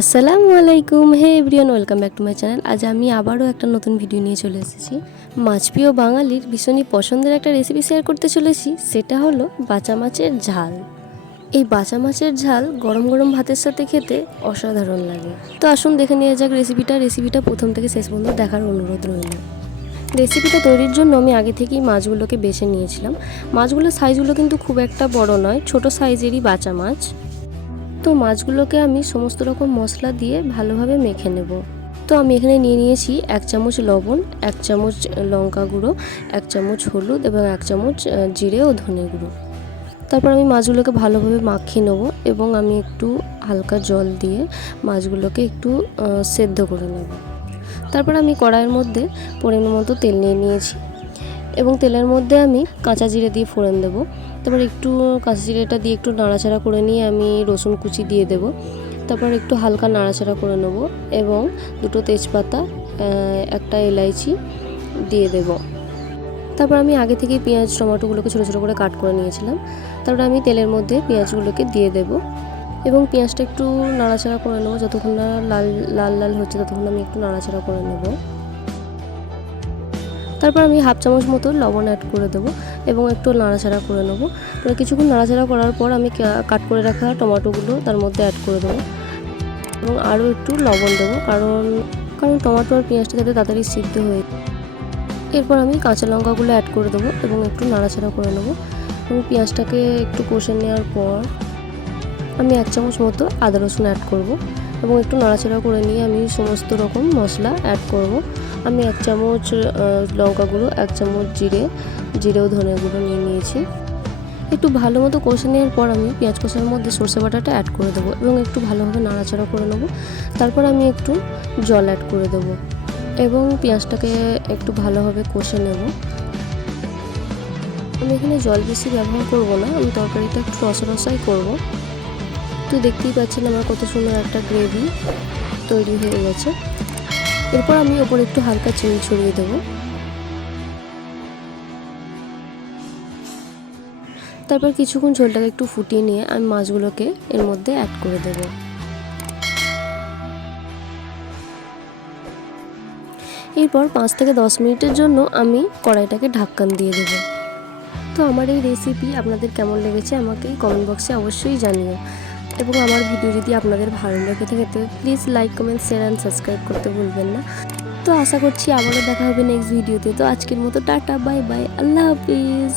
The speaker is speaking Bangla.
আসসালামু আলাইকুম, hey everyone, welcome back to my channel. আজ আমি আবারও একটা নতুন ভিডিও নিয়ে চলে এসেছি। মাছপ্রিয় বাঙালির ভীষণই পছন্দের একটা রেসিপি শেয়ার করতে চলেছি, সেটা হলো বাঁচা মাছের ঝাল। এই বাঁচা মাছের ঝাল গরম গরম ভাতের সাথে খেতে অসাধারণ লাগে। তো আসুন দেখে নেওয়া যাক রেসিপিটা প্রথম থেকে শেষ পর্যন্ত দেখার অনুরোধ রইল। রেসিপিটা তৈরির জন্য আমি আগে থেকেই মাছগুলোকে বেছে নিয়েছিলাম। মাছগুলোর সাইজগুলো কিন্তু খুব একটা বড় নয়, ছোট সাইজেরই বাঁচা মাছ। তো মাছগুলোকে আমি সমস্ত রকম মশলা দিয়ে ভালোভাবে মেখে নেব। তো আমি এখানে নিয়ে নিয়েছি 1 চামচ লবণ, 1 চামচ লঙ্কা গুঁড়ো, 1 চামচ হলুদ এবং 1 চামচ জিরে ও ধনে গুঁড়ো। তারপর আমি মাছগুলোকে ভালোভাবে মাখিয়ে নেব এবং আমি একটু হালকা জল দিয়ে মাছগুলোকে একটু সেদ্ধ করে নেব। তারপর আমি কড়াইয়ের মধ্যে পরিমাণ মতো তেল নিয়ে নিয়েছি এবং তেলের মধ্যে আমি কাঁচা জিরে দিয়ে ফোড়ন দেবো। তারপর একটু কাঁচা জিরেটা দিয়ে একটু নাড়াচাড়া করে নিয়ে আমি রসুন কুচি দিয়ে দেবো। তারপর একটু হালকা নাড়াচাড়া করে নেব এবং 2টো তেজপাতা, একটা এলাইচি দিয়ে দেব। তারপর আমি আগে থেকেই পেঁয়াজ টমেটোগুলোকে ছোটো ছোটো করে কাট করে নিয়েছিলাম। তারপর আমি তেলের মধ্যে পেঁয়াজগুলোকে দিয়ে দেব এবং পেঁয়াজটা একটু নাড়াচাড়া করে নেবো। যতক্ষণ না লাল লাল লাল হচ্ছে ততক্ষণ আমি একটু নাড়াচাড়া করে নেব। তারপর আমি 1/2 চামচ মতো লবণ অ্যাড করে দেবো এবং একটু নাড়াচাড়া করে নেব। তারপর কিছুক্ষণ নাড়াচাড়া করার পর আমি কাট করে রাখা টমেটোগুলো তার মধ্যে অ্যাড করে দেবো এবং আরও একটু লবণ দেবো, কারণ টমেটো আর পেঁয়াজটা যাতে তাড়াতাড়ি সিদ্ধ হয়ে। এরপর আমি কাঁচা লঙ্কাগুলো অ্যাড করে দেবো এবং একটু নাড়াচাড়া করে নেবো এবং পেঁয়াজটাকে একটু কষে নেওয়ার পর আমি 1 চামচ মতো আদা রসুন অ্যাড করব এবং একটু নাড়াচাড়া করে নিয়ে আমি সমস্ত রকম মশলা অ্যাড করব। আমি 1 চামচ লঙ্কা গুঁড়ো, 1 চামচ জিরে ও ধনে গুঁড়ো নিয়ে নিয়েছি। একটু ভালো মতো কষে নেওয়ার পর আমি পেঁয়াজ কষার মধ্যে সরষে বাটাটা অ্যাড করে দেবো এবং একটু ভালোভাবে নাড়াচাড়া করে নেব। তারপর আমি একটু জল অ্যাড করে দেবো এবং পেঁয়াজটাকে একটু ভালোভাবে কষে নেব। আমি এখানে জল বেশি ব্যবহার করব না, আমি তরকারিটা একটু রসা রসাই করব। তো দেখতেই পাচ্ছেন আমার কত সুন্দর একটা গ্রেভি তৈরি হয়ে গেছে। এরপর আমি ওপরে একটু হালকা চিনি ছড়িয়ে দেবো। তারপর কিছুক্ষণ ঝোলটাকে একটু ফুটিয়ে নিয়ে আমি মাছগুলোকে এর মধ্যে অ্যাড করে দেব। এরপর 5 থেকে 10 মিনিটের জন্য আমি কড়াইটাকে ঢাকন দিয়ে দেব। তো আমার এই রেসিপি আপনাদের কেমন লেগেছে আমাকে কমেন্ট বক্সে অবশ্যই জানিও এবং আমার ভিডিও যদি আপনাদের ভালো লেগে থাকে তো please like, comment, share and subscribe করতে ভুলবেন না। তো আশা করছি আবারও দেখা হবে নেক্সট ভিডিওতে। তো আজকের মতো টাটা, বাই বাই, আল্লাহ হাফিজ।